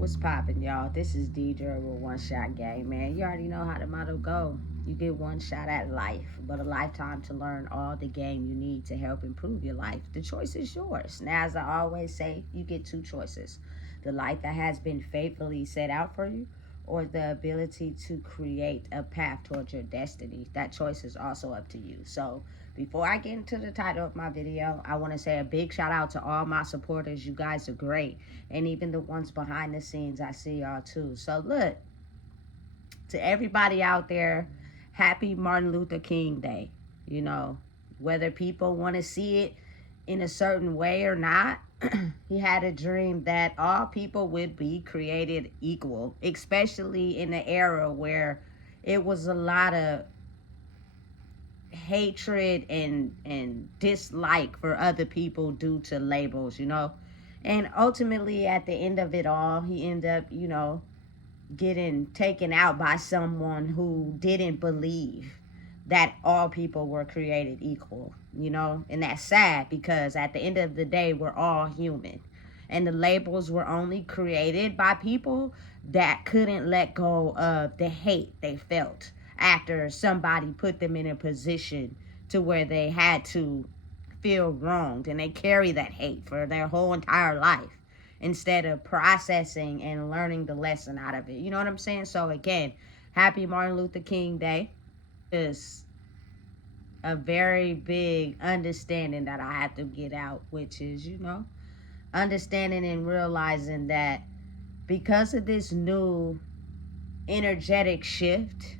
What's poppin', y'all? This is Deidre with One Shot Game, man. You already know how the motto go. You get one shot at life, but a lifetime to learn all the game you need to help improve your life. The choice is yours. Now, as I always say, you get two choices: the life that has been faithfully set out for you, or the ability to create a path towards your destiny. That choice is also up to you. So, before I get into the title of my video, I want to say a big shout out to all my supporters. You guys are great. And even the ones behind the scenes, I see y'all too. So, look, to everybody out there, happy Martin Luther King Day. You know, whether people want to see it in a certain way or not, he had a dream that all people would be created equal, especially in an era where it was a lot of hatred and dislike for other people due to labels, and ultimately at the end of it all he ended up, getting taken out by someone who didn't believe that all people were created equal, and that's sad because at the end of the day we're all human, and the labels were only created by people that couldn't let go of the hate they felt after somebody put them in a position to where they had to feel wronged, and they carry that hate for their whole entire life instead of processing and learning the lesson out of it. You know what I'm saying? So again, happy Martin Luther King Day. Is a very big understanding that I have to get out, which is, understanding and realizing that because of this new energetic shift,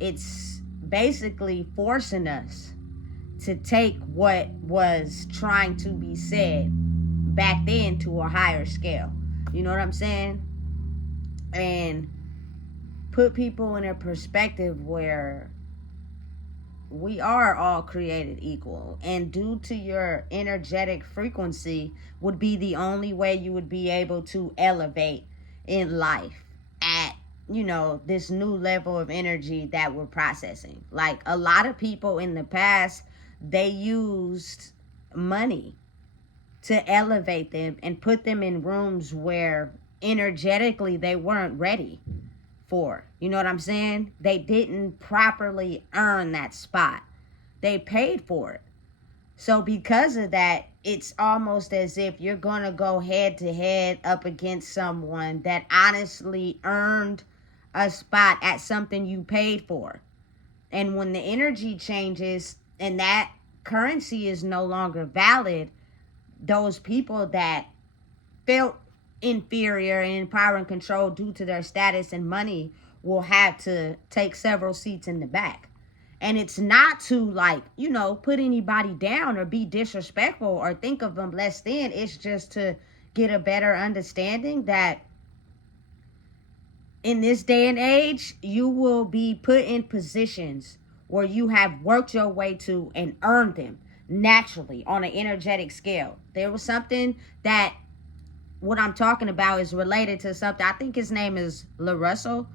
it's basically forcing us to take what was trying to be said back then to a higher scale. You know what I'm saying? And put people in a perspective where we are all created equal, and due to your energetic frequency would be the only way you would be able to elevate in life at this new level of energy that we're processing. Like a lot of people in the past, they used money to elevate them and put them in rooms where energetically they weren't ready for. You know what I'm saying? They didn't properly earn that spot. They paid for it. So because of that, it's almost as if you're going to go head to head up against someone that honestly earned a spot at something you paid for. And when the energy changes and that currency is no longer valid, those people that felt inferior and in power and control due to their status and money will have to take several seats in the back. And it's not to put anybody down or be disrespectful or think of them less than. It's just to get a better understanding that in this day and age, you will be put in positions where you have worked your way to and earned them naturally on an energetic scale. There was something that what I'm talking about is related to something. I think his name is LaRussell,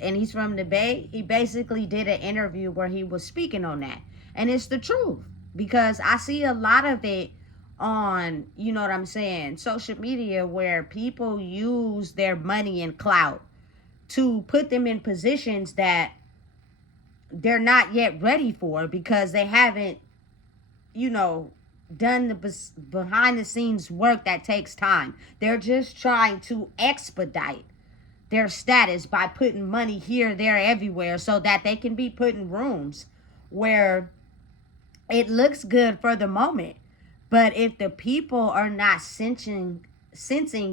and he's from the Bay. He basically did an interview where he was speaking on that. And it's the truth, because I see a lot of it on, social media where people use their money and clout to put them in positions that they're not yet ready for because they haven't, done the behind the scenes work that takes time. They're just trying to expedite their status by putting money here, there, everywhere so that they can be put in rooms where it looks good for the moment. But if the people are not sensing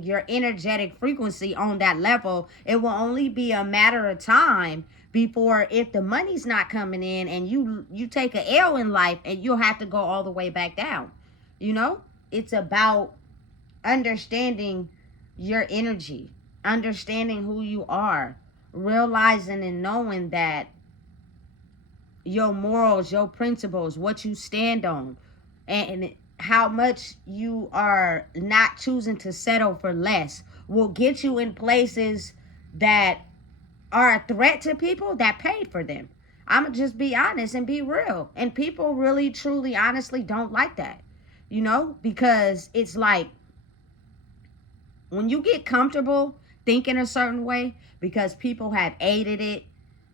your energetic frequency on that level, it will only be a matter of time before, if the money's not coming in and you take a L in life, and you'll have to go all the way back down. It's about understanding your energy, understanding who you are, realizing and knowing that your morals, your principles, what you stand on, and how much you are not choosing to settle for less will get you in places that are a threat to people that paid for them. I'm going to just be honest and be real. And people really, truly, honestly don't like that, because it's like when you get comfortable think in a certain way because people have aided it.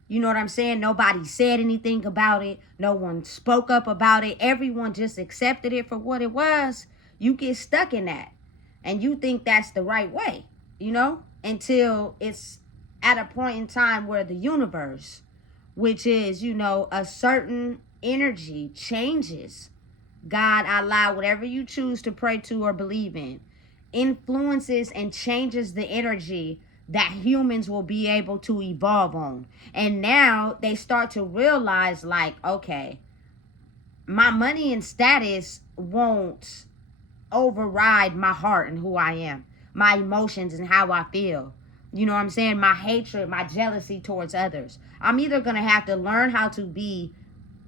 You know what I'm saying? Nobody said anything about it. No one spoke up about it. Everyone just accepted it for what it was. You get stuck in that. And you think that's the right way, you know? Until it's at a point in time where the universe, which is, you know, a certain energy changes. God, Allah, whatever you choose to pray to or believe in, influences and changes the energy that humans will be able to evolve on. And now they start to realize, like, okay, my money and status won't override my heart and who I am, my emotions and how I feel. You know what I'm saying? My hatred, my jealousy towards others. I'm either going to have to learn how to be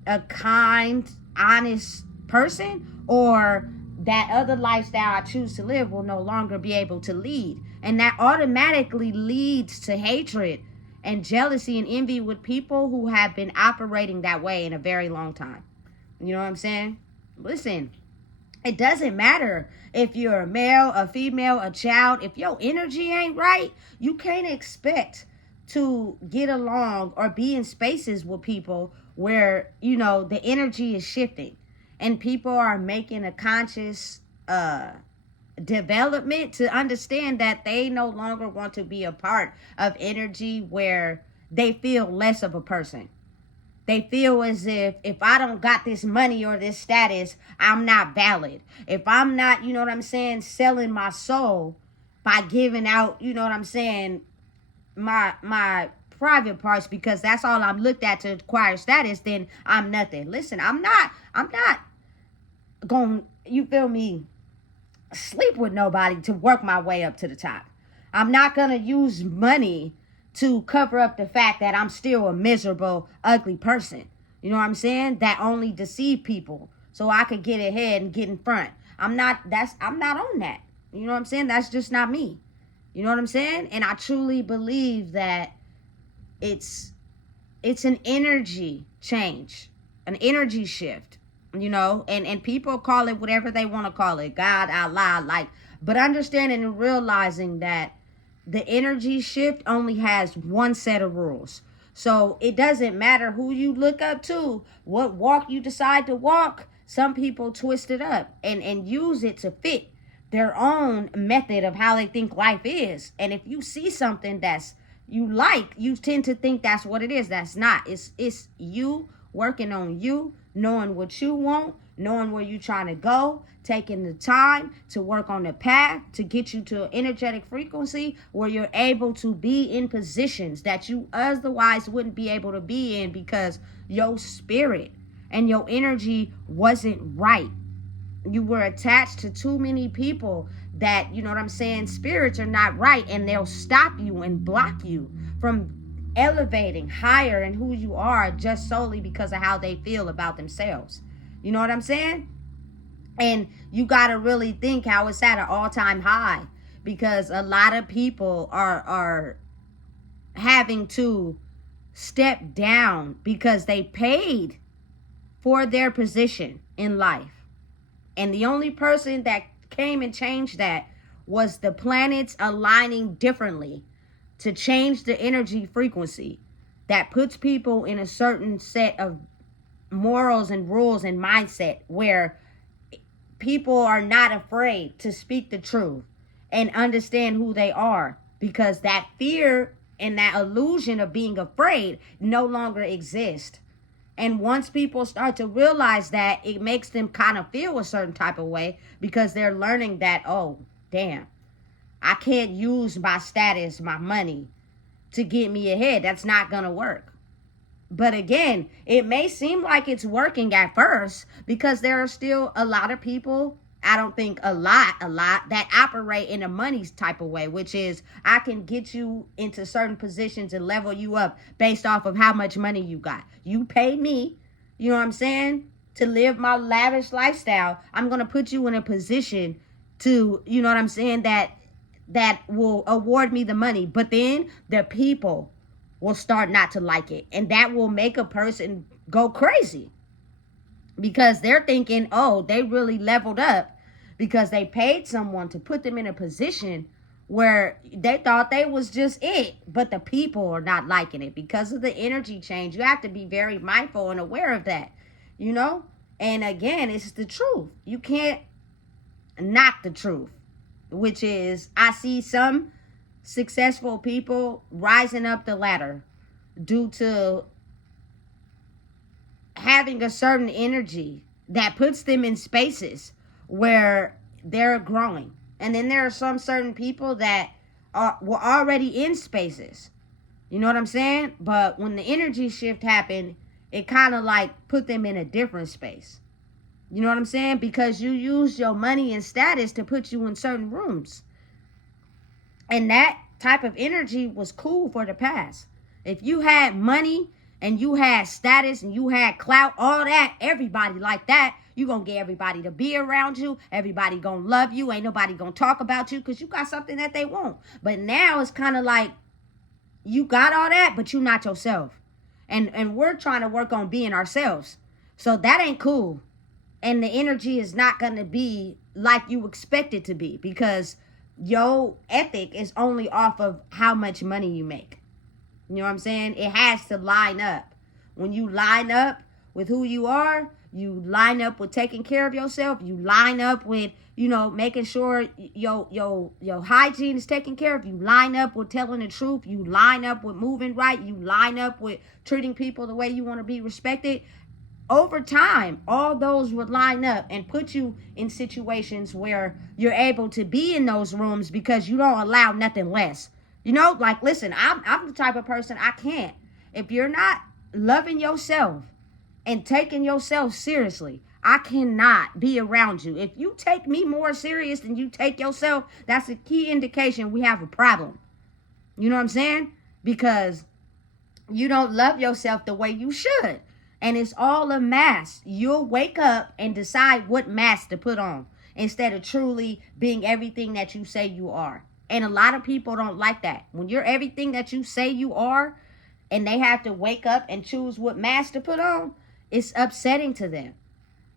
a kind, honest person, or that other lifestyle I choose to live will no longer be able to lead. And that automatically leads to hatred and jealousy and envy with people who have been operating that way in a very long time. You know what I'm saying? Listen, it doesn't matter if you're a male, a female, a child. If your energy ain't right, you can't expect to get along or be in spaces with people where, you know, the energy is shifting and people are making a conscious development to understand that they no longer want to be a part of energy where they feel less of a person. They feel as if I don't got this money or this status, I'm not valid. If I'm not, you know what I'm saying, selling my soul by giving out, you know what I'm saying, my private parts because that's all I'm looked at to acquire status, then I'm nothing. Listen, I'm not going, you feel me, sleep with nobody to work my way up to the top. I'm not going to use money to cover up the fact that I'm still a miserable, ugly person. You know what I'm saying? That only deceive people so I could get ahead and get in front. I'm not on that. You know what I'm saying? That's just not me. You know what I'm saying? And I truly believe that it's an energy change, an energy shift, you know, and people call it whatever they want to call it, God, Allah, like, but understanding and realizing that the energy shift only has one set of rules. So it doesn't matter who you look up to, what walk you decide to walk. Some people twist it up and use it to fit their own method of how they think life is. And if you see something that's you like, you tend to think that's what it is. That's not. It's you working on you, knowing what you want, knowing where you're trying to go, taking the time to work on the path to get you to an energetic frequency where you're able to be in positions that you otherwise wouldn't be able to be in because your spirit and your energy wasn't right. You were attached to too many people that, you know what I'm saying, spirits are not right, and they'll stop you and block you from elevating higher in who you are just solely because of how they feel about themselves. You know what I'm saying? And you got to really think how it's at an all-time high because a lot of people are having to step down because they paid for their position in life. And the only person that came and changed that was the planets aligning differently to change the energy frequency that puts people in a certain set of morals and rules and mindset where people are not afraid to speak the truth and understand who they are because that fear and that illusion of being afraid no longer exists. And once people start to realize that, it makes them kind of feel a certain type of way because they're learning that, oh, damn, I can't use my status, my money to get me ahead. That's not going to work. But again, it may seem like it's working at first because there are still a lot of people, I don't think a lot, that operate in a money type of way, which is I can get you into certain positions and level you up based off of how much money you got. You pay me, you know what I'm saying, to live my lavish lifestyle. I'm going to put you in a position to, you know what I'm saying, that will award me the money. But then the people will start not to like it. And that will make a person go crazy because they're thinking, oh, they really leveled up because they paid someone to put them in a position where they thought they was just it, but the people are not liking it because of the energy change. You have to be very mindful and aware of that, you know? And again, it's the truth. You can't knock the truth, which is I see some successful people rising up the ladder due to having a certain energy that puts them in spaces where they're growing. And then there are some certain people that were already in spaces. You know what I'm saying? But when the energy shift happened, it kind of like put them in a different space. You know what I'm saying? Because you used your money and status to put you in certain rooms. And that type of energy was cool for the past. If you had money and you had status and you had clout, all that, everybody like that, you gonna get everybody to be around you. Everybody gonna love you. Ain't nobody gonna talk about you because you got something that they want. But now it's kind of like you got all that, but you not yourself. And we're trying to work on being ourselves. So that ain't cool. And the energy is not gonna be like you expect it to be because your ethic is only off of how much money you make. You know what I'm saying? It has to line up. When you line up with who you are, you line up with taking care of yourself, you line up with, you know, making sure your hygiene is taken care of, you line up with telling the truth, you line up with moving right, you line up with treating people the way you want to be respected. Over time, all those would line up and put you in situations where you're able to be in those rooms because you don't allow nothing less. You know, like, listen, I'm the type of person I can't. If you're not loving yourself and taking yourself seriously, I cannot be around you. If you take me more serious than you take yourself, that's a key indication we have a problem. You know what I'm saying? Because you don't love yourself the way you should. And it's all a mask. You'll wake up and decide what mask to put on instead of truly being everything that you say you are. And a lot of people don't like that. When you're everything that you say you are and they have to wake up and choose what mask to put on, it's upsetting to them.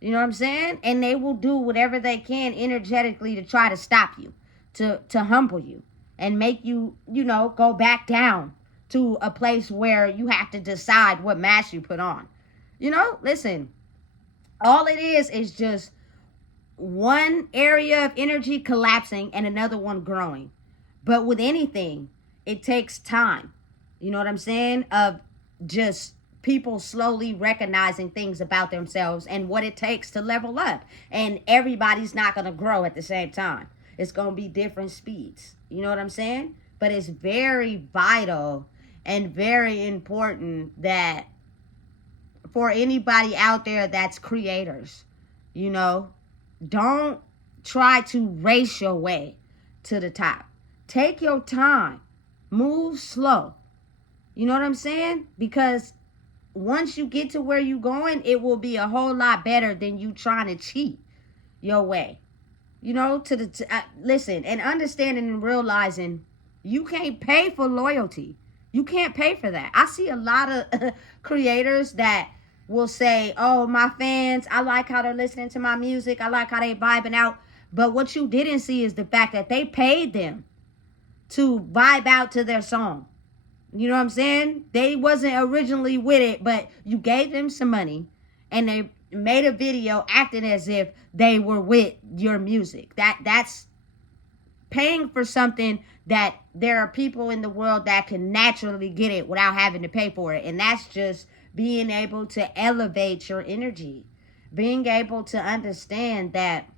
You know what I'm saying? And they will do whatever they can energetically to try to stop you, to humble you and make you, you know, go back down to a place where you have to decide what mask you put on. You know, listen, all it is just one area of energy collapsing and another one growing. But with anything, it takes time. You know what I'm saying? Of just people slowly recognizing things about themselves and what it takes to level up. And everybody's not going to grow at the same time. It's going to be different speeds. You know what I'm saying? But it's very vital and very important that for anybody out there that's creators, you know, don't try to race your way to the top. Take your time. Move slow. You know what I'm saying? Because once you get to where you're going, it will be a whole lot better than you trying to cheat your way. You know, listen, and understanding and realizing you can't pay for loyalty. You can't pay for that. I see a lot of creators that will say, oh, my fans, I like how they're listening to my music. I like how they vibing out. But what you didn't see is the fact that they paid them to vibe out to their song. You know what I'm saying? They wasn't originally with it, but you gave them some money and they made a video acting as if they were with your music. That's paying for something that there are people in the world that can naturally get it without having to pay for it. And that's just being able to elevate your energy, being able to understand that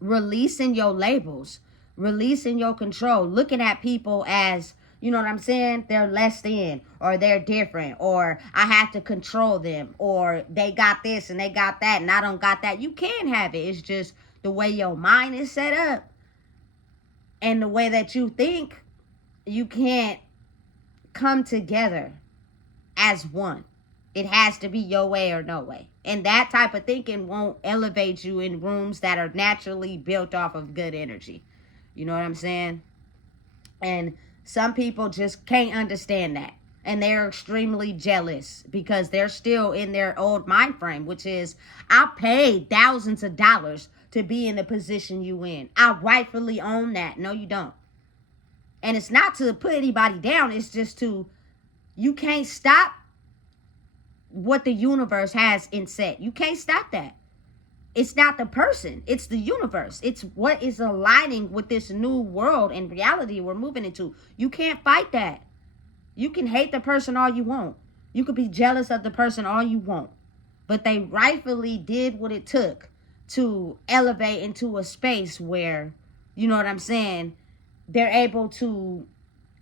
releasing your labels, releasing your control, looking at people as, you know what I'm saying, they're less than, or they're different, or I have to control them, or they got this and they got that and I don't got that. You can have it. It's just the way your mind is set up and the way that you think, you can't come together as one. It has to be your way or no way. And that type of thinking won't elevate you in rooms that are naturally built off of good energy. You know what I'm saying? And some people just can't understand that. And they're extremely jealous because they're still in their old mind frame, which is, I paid thousands of dollars to be in the position you in. I rightfully own that. No, you don't. And it's not to put anybody down. It's just to, you can't stop what the universe has in set. You can't stop that. It's not the person, it's the universe. It's what is aligning with this new world and reality we're moving into. You can't fight that. You can hate the person all you want. You could be jealous of the person all you want. But they rightfully did what it took to elevate into a space where, you know what I'm saying, they're able to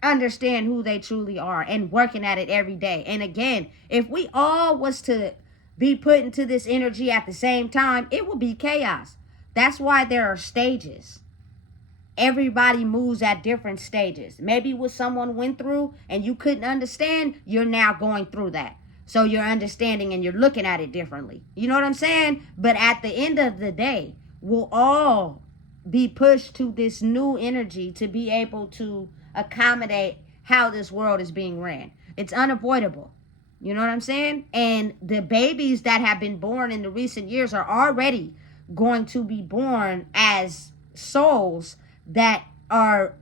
understand who they truly are and working at it every day. And again, if we all was to be put into this energy at the same time, it will be chaos. That's why there are stages. Everybody moves at different stages. Maybe what someone went through and you couldn't understand, you're now going through that. So you're understanding and you're looking at it differently. You know what I'm saying? But at the end of the day, we'll all be pushed to this new energy to be able to accommodate how this world is being ran. It's unavoidable. You know what I'm saying? And the babies that have been born in the recent years are already going to be born as souls that are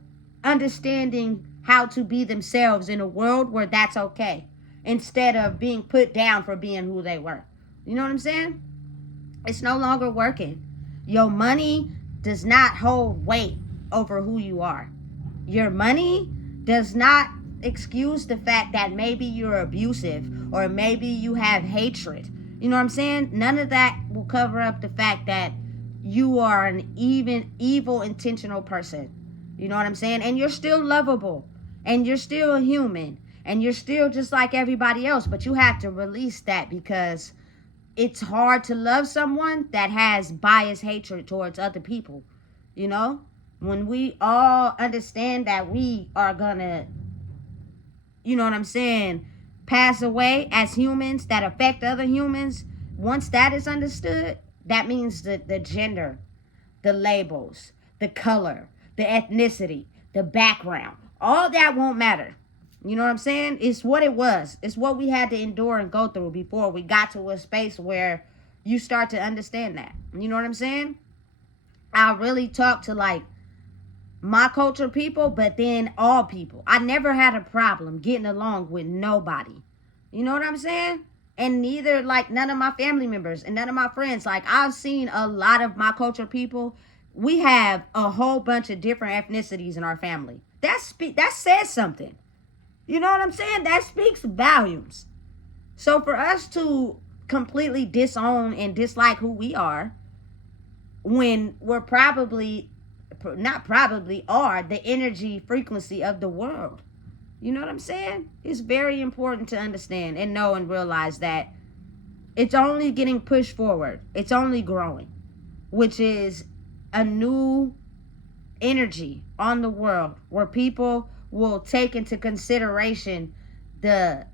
understanding how to be themselves in a world where that's okay, instead of being put down for being who they were. You know what I'm saying? It's no longer working. Your money does not hold weight over who you are. Your money does not excuse the fact that maybe you're abusive or maybe you have hatred. You know what I'm saying? None of that will cover up the fact that you are an evil, intentional person. You know what I'm saying? And you're still lovable. And you're still a human. And you're still just like everybody else. But you have to release that, because it's hard to love someone that has biased hatred towards other people. You know? When we all understand that we are gonna, you know what I'm saying, pass away as humans that affect other humans, once that is understood, that means the gender, the labels, the color, the ethnicity, the background, all that won't matter. You know what I'm saying? It's what it was. It's what we had to endure and go through before we got to a space where you start to understand that. You know what I'm saying? I really talk to like my culture people, but then all people. I never had a problem getting along with nobody. You know what I'm saying? And neither, like, none of my family members and none of my friends. Like, I've seen a lot of my culture people. We have a whole bunch of different ethnicities in our family. That says something. You know what I'm saying? That speaks volumes. So for us to completely disown and dislike who we are, when we're not probably are the energy frequency of the world. You know what I'm saying? It's very important to understand and know and realize that it's only getting pushed forward. It's only growing, which is a new energy on the world where people will take into consideration the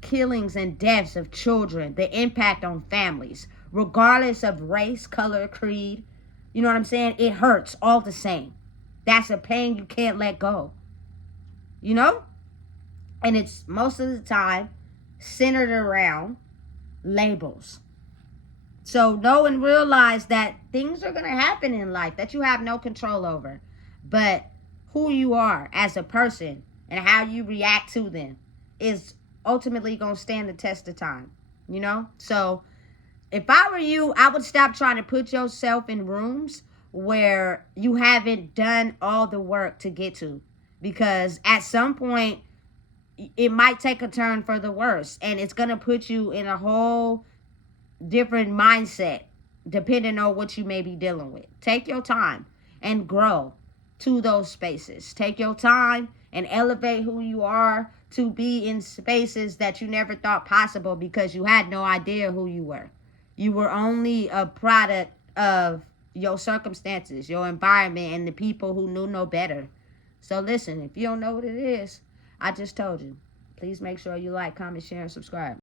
killings and deaths of children, the impact on families, regardless of race, color, creed. You know what I'm saying? It hurts all the same. That's a pain you can't let go. You know? And it's most of the time centered around labels. So know and realize that things are going to happen in life that you have no control over. But who you are as a person and how you react to them is ultimately going to stand the test of time. You know? So if I were you, I would stop trying to put yourself in rooms where you haven't done all the work to get to. Because at some point, it might take a turn for the worse. And it's going to put you in a whole different mindset, depending on what you may be dealing with. Take your time and grow to those spaces. Take your time and elevate who you are to be in spaces that you never thought possible, because you had no idea who you were. You were only a product of your circumstances, your environment, and the people who knew no better. So listen, if you don't know what it is, I just told you. Please make sure you like, comment, share, and subscribe.